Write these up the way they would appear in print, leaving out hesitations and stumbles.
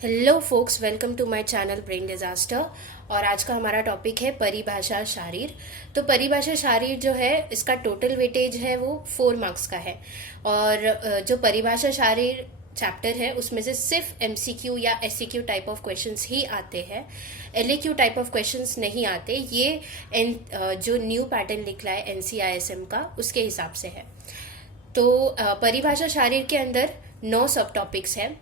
Hello folks, welcome to my channel brain disaster. और आज का हमारा टॉपिक है परिभाषा शारीर। तो परिभाषा शारीर जो है, इसका टोटल वेटेज है वो 4 मार्क्स का है। और जो परिभाषा शारीर चैप्टर है उसमें से सिर्फ एमसीक्यू या एससीक्यू टाइप ऑफ क्वेश्चंस ही आते हैं, एलएक्यू टाइप ऑफ क्वेश्चंस नहीं आते। ये जो न्यू पैटर्न निकला है एनसीआईएसएम का, उसके हिसाब से है। तो परिभाषा शारीर के अंदर 9 सब टॉपिक्स हैं।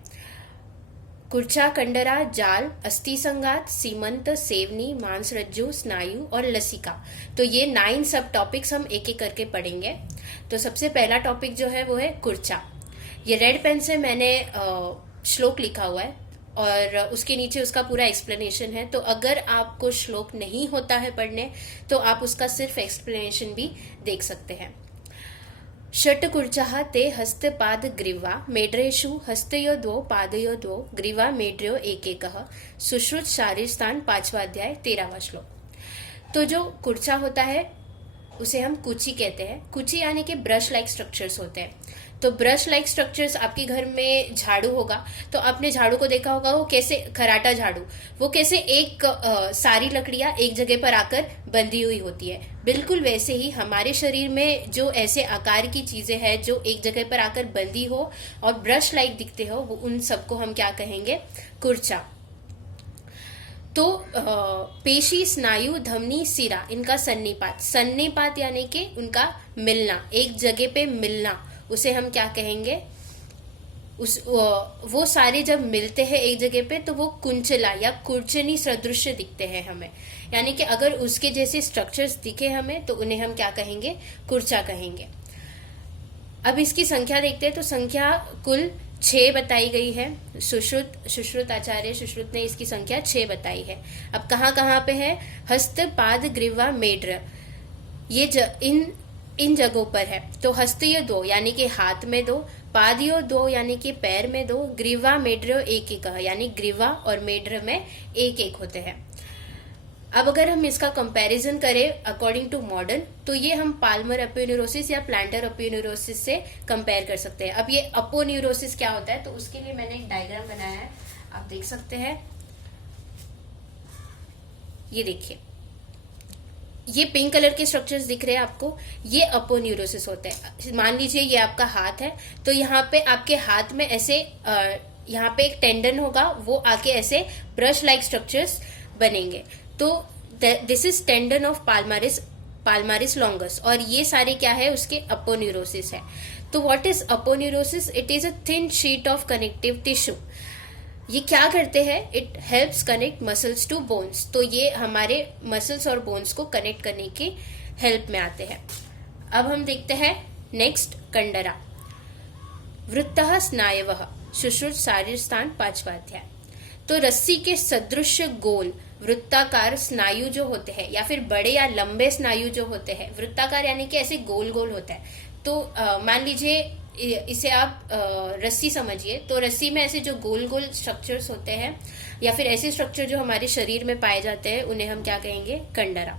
कुर्चा, कंडरा, जाल, अस्थि संघात, सीमंत, सेवनी, मांसरज्जु, स्नायु और लसिका। तो ये 9 सब टॉपिक्स हम एक एक करके पढ़ेंगे। तो सबसे पहला टॉपिक जो है वो है कुर्चा। ये रेड पेन से मैंने श्लोक लिखा हुआ है और उसके नीचे उसका पूरा एक्सप्लेनेशन है। तो अगर आपको श्लोक नहीं होता है पढ़ने तो आप उसका सिर्फ एक्सप्लेनेशन भी देख सकते हैं। षट्कुर्चः ते हस्तपाद ग्रीवा मेढ्रेषु हस्तयो द्वौ पादयो द्वौ ग्रीवा मेढ्र्यो एकैकः सुश्रुत शारीर स्थान 5वां अध्याय 13वां श्लोक। तो जो कुर्चा होता है उसे हम कुची कहते हैं। कुची यानी कि ब्रश लाइक स्ट्रक्चर्स होते हैं। तो ब्रश लाइक स्ट्रक्चर्स, आपके घर में झाड़ू होगा तो आपने झाड़ू को देखा होगा, वो कैसे खराटा झाड़ू, वो कैसे एक सारी लकड़ियां एक जगह पर आकर बंधी हुई होती है। बिल्कुल वैसे ही हमारे शरीर में जो ऐसे आकार की चीजें हैं जो एक जगह पर आकर बंधी हो और ब्रश लाइक दिखते हो, वो उन सबको हम क्या कहेंगे? कुर्चा। तो पेशी, स्नायु, धमनी, सिरा, इनका सन्निपात। सन्निपात यानी कि उनका मिलना, एक जगह पे मिलना, उसे हम क्या कहेंगे? वो सारे जब मिलते हैं एक जगह पे तो वो कुंचला या कुर्चनी सदृश दिखते हैं हमें। यानी कि अगर उसके जैसे स्ट्रक्चर्स दिखे हमें तो उन्हें हम क्या कहेंगे? कुर्चा कहेंगे। अब इसकी संख्या देखते हैं। तो संख्या कुल 6 बताई गई है। सुश्रुत आचार्य सुश्रुत ने इसकी संख्या 6 बताई है। अब कहाँ कहाँ पे है? हस्त, पाद, ग्रीवा, मेढ्र, ये इन जगहों पर है। तो हस्तयो 2 यानी कि हाथ में 2, पादयो 2 यानी कि पैर में 2, ग्रीवा मेढ्र एक एक यानी ग्रीवा और मेढ्र में एक एक होते हैं। अब अगर हम इसका कंपैरिजन करें अकॉर्डिंग टू मॉडर्न, तो ये हम पाल्मर अपोन्यूरोसिस या प्लांटर अपोन्यूरोसिस से कंपेयर कर सकते हैं। अब ये अपोन्यूरोसिस क्या होता है, तो उसके लिए मैंने एक डायग्राम बनाया है, आप देख सकते हैं। ये देखिए, ये पिंक कलर के स्ट्रक्चर्स दिख रहे हैं आपको, ये अपोन्यूरोसिस होता है। मान लीजिए ये आपका हाथ है, तो यहाँ पे आपके हाथ में ऐसे यहाँ पे एक टेंडन होगा, वो आके ऐसे ब्रश लाइक स्ट्रक्चर्स बनेंगे। तो this is tendon of palmaris longus, और ये सारे क्या है? उसके अपोन्यूरोसिस है। तो what is aponeurosis? It is a thin sheet of connective tissue. ये क्या करते हैं? It helps connect muscles to bones. तो ये हमारे मसल्स और बोन्स को कनेक्ट करने की हेल्प में आते हैं। अब हम देखते हैं नेक्स्ट, कंडरा। वृत्तः स्नायवः सुश्रुत शारीर स्थान 5वां अध्याय। तो रस्सी के सदृश गोल वृत्ताकार स्नायु जो होते हैं, या फिर बड़े या लंबे स्नायु जो होते हैं, वृत्ताकार यानी कि ऐसे गोल गोल होता है। तो मान लीजिए इसे आप रस्सी समझिए। तो रस्सी में ऐसे जो गोल गोल स्ट्रक्चर्स होते हैं, या फिर ऐसे स्ट्रक्चर जो हमारे शरीर में पाए जाते हैं, उन्हें हम क्या कहेंगे? कंडरा।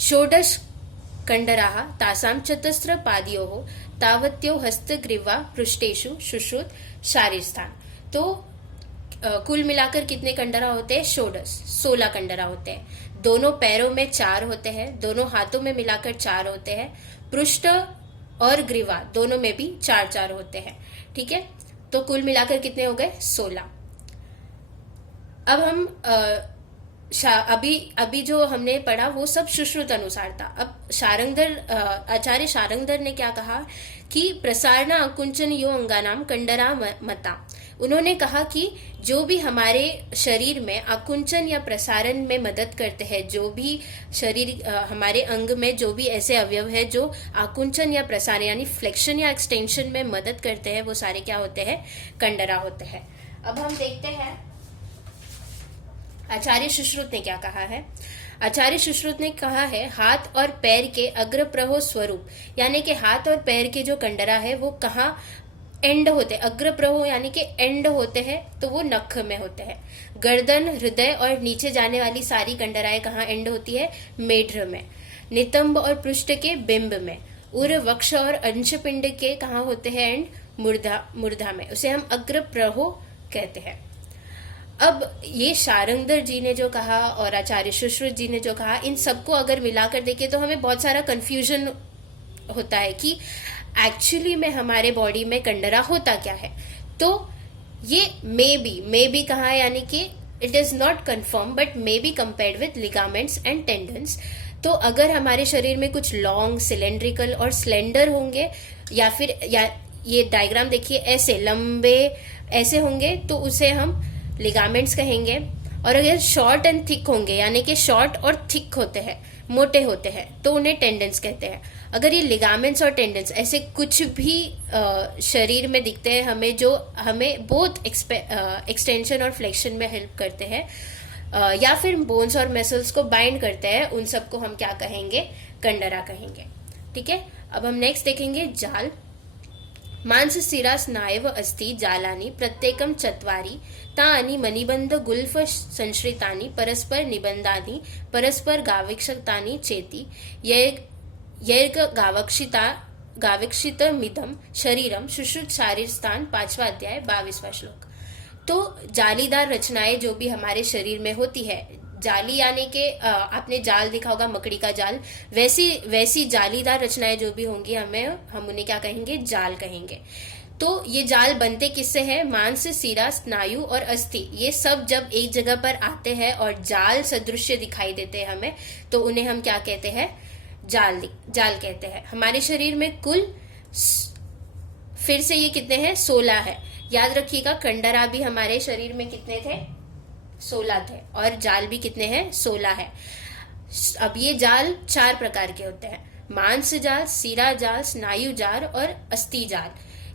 षोडश कंडराः तासाम चतस्र पादयोः तावत्यो हस्तग्रीवा पृष्ठेषु सुश्रुत शारीर स्थान। तो कुल मिलाकर कितने कंडरा होते हैं? षोडश, 16 कंडरा होते हैं। दोनों पैरों में 4 होते हैं, दोनों हाथों में मिलाकर 4 होते हैं। पृष्ठ और ग्रीवा दोनों में भी 4-4 होते हैं। ठीक है, तो कुल मिलाकर कितने हो गए? 16। अब हम अभी जो हमने पढ़ा वो सब सुश्रुत अनुसार था। अब आचार्य शारंगधर ने क्या कहा कि प्रसारणा अकुंचन यो अंगानाम कंडरा मता। उन्होंने कहा कि जो भी हमारे शरीर में आकुंचन या प्रसारण में मदद करते हैं, जो भी हमारे अंग में जो भी ऐसे अवयव है जो आकुंचन या प्रसारण यानी फ्लेक्शन या एक्सटेंशन में मदद करते हैं, वो सारे क्या होते हैं? कंडरा होते हैं। अब हम देखते हैं आचार्य सुश्रुत ने क्या कहा है। आचार्य सुश्रुत ने कहा है, हाथ और पैर के अग्रप्रहो स्वरूप, यानी कि हाथ और पैर के जो कंडरा है वो कहाँ एंड होते हैं? अग्रप्रहो यानी कि एंड होते हैं, तो वो नख में होते हैं। गर्दन, हृदय और नीचे जाने वाली सारी कंडराएं कहाँ एंड होती है? मेढ्र में। नितंब और पृष्ठ के बिंब में। उर, वक्ष और अंश पिंड के कहाँ होते हैं एंड? मूर्धा में। उसे हम अग्रप्रहो कहते हैं। अब ये शारंगधर जी ने जो कहा और आचार्य सुश्रुत जी ने जो कहा, इन सबको अगर मिलाकर देखें तो हमें बहुत सारा कंफ्यूजन होता है कि एक्चुअली में हमारे बॉडी में कंडरा होता क्या है। तो ये मे बी कहा है, यानी कि it is not confirm but may be compared with ligaments and tendons. तो अगर हमारे शरीर में कुछ लॉन्ग, सिलेंड्रिकल और स्लेंडर होंगे, या फिर ये डायग्राम देखिए ऐसे लंबे ऐसे होंगे तो उसे हम लिगामेंट्स कहेंगे। और अगर शॉर्ट एंड थिक होंगे, यानी कि शॉर्ट और थिक होते हैं, मोटे होते हैं, तो उन्हें टेंडेंस कहते हैं। अगर ये लिगामेंट्स और टेंडेंस ऐसे कुछ भी शरीर में दिखते हैं हमें, जो हमें बोथ एक्सटेंशन और फ्लेक्शन में हेल्प करते हैं, या फिर बोन्स और मसल्स को बाइंड करते हैं, उन सबको हम क्या कहेंगे? कंडरा कहेंगे। ठीक है, अब हम नेक्स्ट देखेंगे जाल। मांस शिरा स्नायव अस्ति जालानि प्रत्येकम चत्वारि तानि मणिबंध गुल्फ संश्रितानि परस्पर निबंधानि परस्पर गाविक्षतानि चेति यैर्ग गाविक्षित मिदम शरीरम सुश्रुत शारीर स्थान 5वां अध्याय 22वां श्लोक। तो जालीदार रचनाएं जो भी हमारे शरीर में होती है, जाली यानी कि आपने जाल देखा होगा, मकड़ी का जाल, वैसी जालीदार रचनाएं जो भी होंगी हम उन्हें क्या कहेंगे? जाल कहेंगे। तो ये जाल बनते किससे हैं? मांस, शिरा, स्नायु और अस्थि, ये सब जब एक जगह पर आते हैं और जाल सदृश्य दिखाई देते हैं हमें, तो उन्हें हम क्या कहते हैं? जाल कहते हैं। हमारे शरीर में कुल फिर से ये कितने हैं? 16 है। याद रखिएगा, कंडरा भी हमारे शरीर में कितने थे? 16 थे। और जाल भी कितने हैं? 16 है। अब ये जाल 4 प्रकार के होते हैं: मांस जाल, शिरा जाल, स्नायु जाल और अस्थि जाल।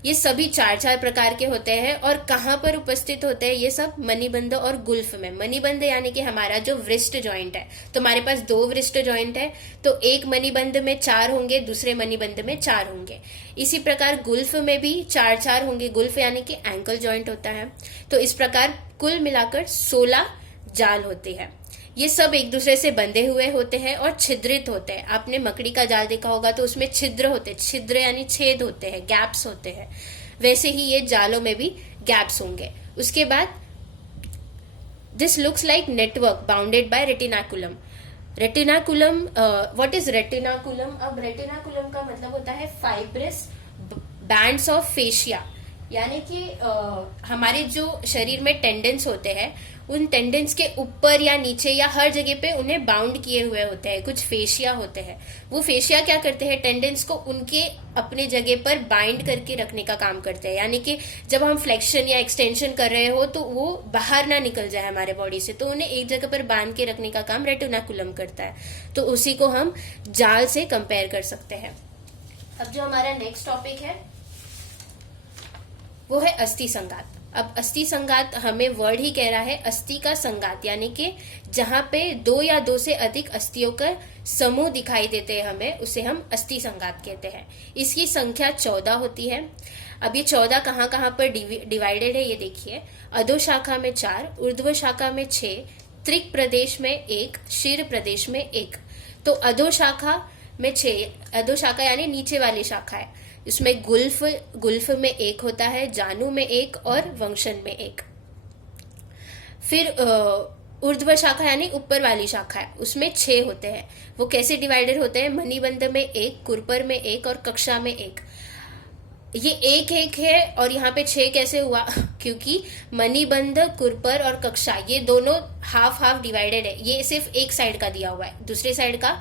ये सभी 4 प्रकार के होते हैं। और कहाँ पर उपस्थित होते हैं ये सब? मणिबंध और गुल्फ में। मणिबंध यानी कि हमारा जो वृष्ट जॉइंट है, तो हमारे पास 2 वृष्ट जॉइंट है, तो एक मणिबंध में 4 होंगे, दूसरे मणिबंध में 4 होंगे। इसी प्रकार गुल्फ में भी 4 होंगे। गुल्फ यानी कि एंकल जॉइंट होता है। तो इस प्रकार कुल मिलाकर 16 जाल होते हैं। ये सब एक दूसरे से बंधे हुए होते हैं और छिद्रित होते हैं। आपने मकड़ी का जाल देखा होगा तो उसमें छिद्र होते हैं। छिद्र यानी छेद होते हैं, गैप्स होते हैं। वैसे ही ये जालों में भी गैप्स होंगे। उसके बाद this looks like network bounded by retinaculum. Retinaculum, what is retinaculum? अब रेटिनाकुलम का मतलब होता है फाइब्रस बैंड्स ऑफ फेशिया, यानी कि हमारे जो शरीर में टेंडेंस होते हैं, उन टेंडेंस के ऊपर या नीचे या हर जगह पे उन्हें बाउंड किए हुए होते हैं कुछ फेशिया होते हैं। वो फेशिया क्या करते हैं? टेंडेंस को उनके अपने जगह पर बाइंड करके रखने का काम करते हैं। यानी कि जब हम फ्लेक्शन या एक्सटेंशन कर रहे हो तो वो बाहर ना निकल जाए हमारे बॉडी से, तो उन्हें एक जगह पर बांध के रखने का काम रेटिनाकुलम करता है। तो उसी को हम जाल से कंपेयर कर सकते हैं। अब जो हमारा नेक्स्ट टॉपिक है वो है अस्थि संघात। अब अस्थि संघात हमें वर्ड ही कह रहा है अस्थि का संघात, यानी कि जहां पे 2 या 2 से अधिक अस्थियों का समूह दिखाई देते हैं हमें, उसे हम अस्थि संघात कहते हैं। इसकी संख्या 14 होती है। अब ये 14 कहाँ कहाँ पर डिवाइडेड है ये देखिए। अधो शाखा में 4, ऊर्ध्व शाखा में 6, त्रिक प्रदेश में 1, शीर प्रदेश में 1। तो अधो शाखा में 6, अधो शाखा यानी नीचे वाली शाखा है, इसमें गुल्फ में 1 होता है, जानू में 1 और वंशन में 1। फिर ऊर्ध्व शाखा यानी ऊपर वाली शाखा है, उसमें 6 होते हैं। वो कैसे डिवाइडेड होते हैं? मणिबंध में 1, कुरपर में 1 और कक्षा में 1। ये 1 है और यहाँ पे 6 कैसे हुआ? क्योंकि मणिबंध, कुरपर और कक्षा ये दोनों हाफ डिवाइडेड है। ये सिर्फ एक साइड का दिया हुआ है, दूसरे साइड का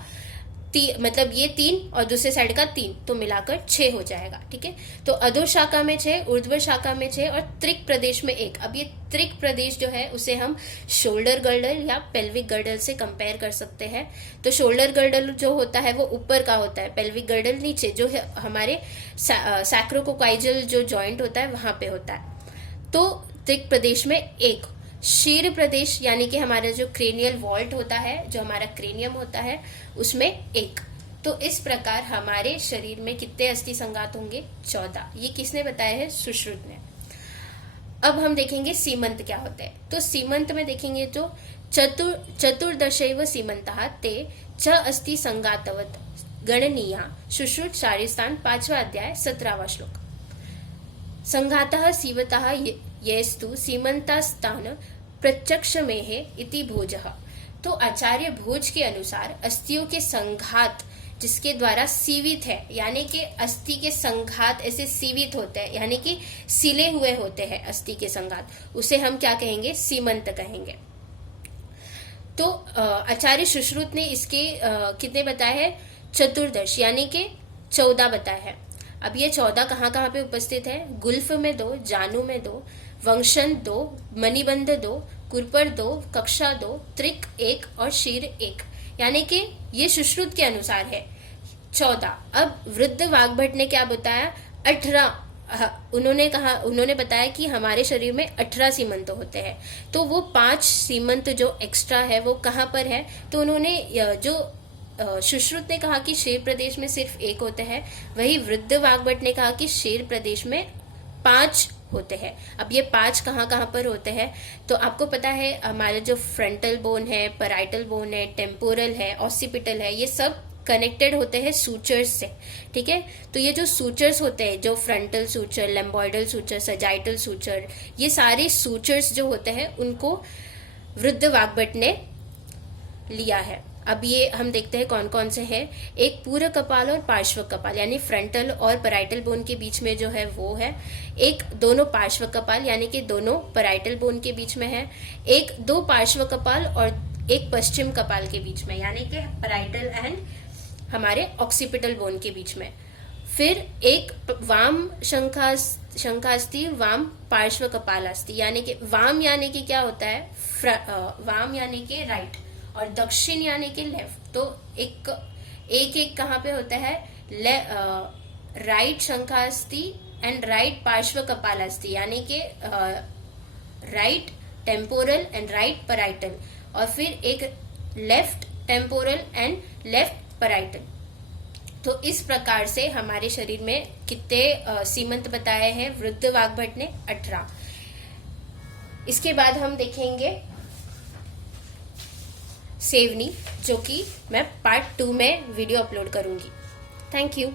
मतलब ये 3 और दूसरे साइड का 3, तो मिलाकर 6 हो जाएगा। ठीक है, तो अधो शाखा में 6, ऊर्ध्व शाखा में 6 और त्रिक प्रदेश में 1। अब ये त्रिक प्रदेश जो है उसे हम शोल्डर गर्डल या पेल्विक गर्डल से कंपेयर कर सकते हैं। तो शोल्डर गर्डल जो होता है वो ऊपर का होता है, पेल्विक गर्डल नीचे, जो है हमारे सैक्रोकोकाइजल जो जॉइंट होता है वहां पे होता है। तो त्रिक प्रदेश में 1। शीर प्रदेश यानी कि हमारा जो क्रेनियल वॉल्ट होता है, जो हमारा क्रेनियम होता है, उसमें 1। तो इस प्रकार हमारे शरीर में कितने अस्थि संघात होंगे? 14। ये किसने बताया है? सुश्रुत ने। अब हम देखेंगे सीमंत क्या होता है। तो सीमंत में देखेंगे तो चतुर्दशैव सीमंतः ते च अस्थि संघातवत गणनीया सुश्रुत शारीर स्थान 5वां अध्याय 17वां श्लोक। संघातः सीवतः येस्तु सीमंतास्तान प्रत्यक्ष में है इति भोजः। तो आचार्य भोज के अनुसार अस्थियों के संघात जिसके द्वारा सीवित है, यानी कि अस्थि के संघात ऐसे सीवित होते हैं, यानी कि सिले हुए होते हैं अस्थि के संघात, उसे हम क्या कहेंगे? सीमंत कहेंगे। तो आचार्य सुश्रुत ने इसके कितने बताए हैं? चतुर्दश, यानी कि 14 बताए हैं। अब ये 14 कहाँ कहाँ पे उपस्थित है? गुल्फ में 2, जानु में 2, वंशन 2, मणिबंध 2, कुरपर 2, कक्षा 2, त्रिक 1 और शीर 1, यानी कि ये सुश्रुत के अनुसार है 14। अब वृद्ध वाग्भट ने क्या बताया? 18। उन्होंने बताया कि हमारे शरीर में 18 सीमंत होते हैं। तो वो 5 सीमंत जो एक्स्ट्रा है वो कहाँ पर है? तो उन्होंने जो सुश्रुत ने कहा कि शीर प्रदेश में सिर्फ 1 होते हैं, वही वृद्ध वाग्भट ने कहा कि शीर प्रदेश में 5 होते हैं। अब ये 5 कहाँ कहाँ पर होते हैं? तो आपको पता है हमारे जो फ्रंटल बोन है, पैराइटल बोन है, टेम्पोरल है, ऑसिपिटल है, ये सब कनेक्टेड होते हैं सूचर्स से, ठीक है। तो ये जो सूचर्स होते हैं, जो frontal suture, lambdoidal suture, sagittal suture, ये सारे सूचर्स जो होते हैं उनको वृद्ध वाग्भट ने लिया है। अब ये हम देखते हैं कौन कौन से हैं। एक पूरक कपाल और पार्श्व कपाल, यानी फ्रंटल और पैराइटल बोन के बीच में जो है वो है। एक दोनों पार्श्व कपाल, यानी कि दोनों पैराइटल बोन के बीच में है। एक 2 पार्श्व कपाल और एक पश्चिम कपाल के बीच में, यानी कि पैराइटल एंड हमारे ऑक्सीपिटल बोन के बीच में। फिर एक वाम शंखास्थि, वाम पार्श्व कपालास्थि, यानी कि वाम यानी कि क्या होता है? वाम यानी कि राइट और दक्षिण यानी कि लेफ्ट। तो एक कहाँ पे होता है? राइट शंखास्थि एंड राइट पार्श्व कपालास्थि, यानी कि right temporal and right parietal, और फिर एक left temporal and left parietal. तो इस प्रकार से हमारे शरीर में कितने सीमंत बताए हैं वृद्ध वाग्भट ने? 18। इसके बाद हम देखेंगे सेवनी, जो कि मैं पार्ट 2 में वीडियो अपलोड करूंगी। Thank you.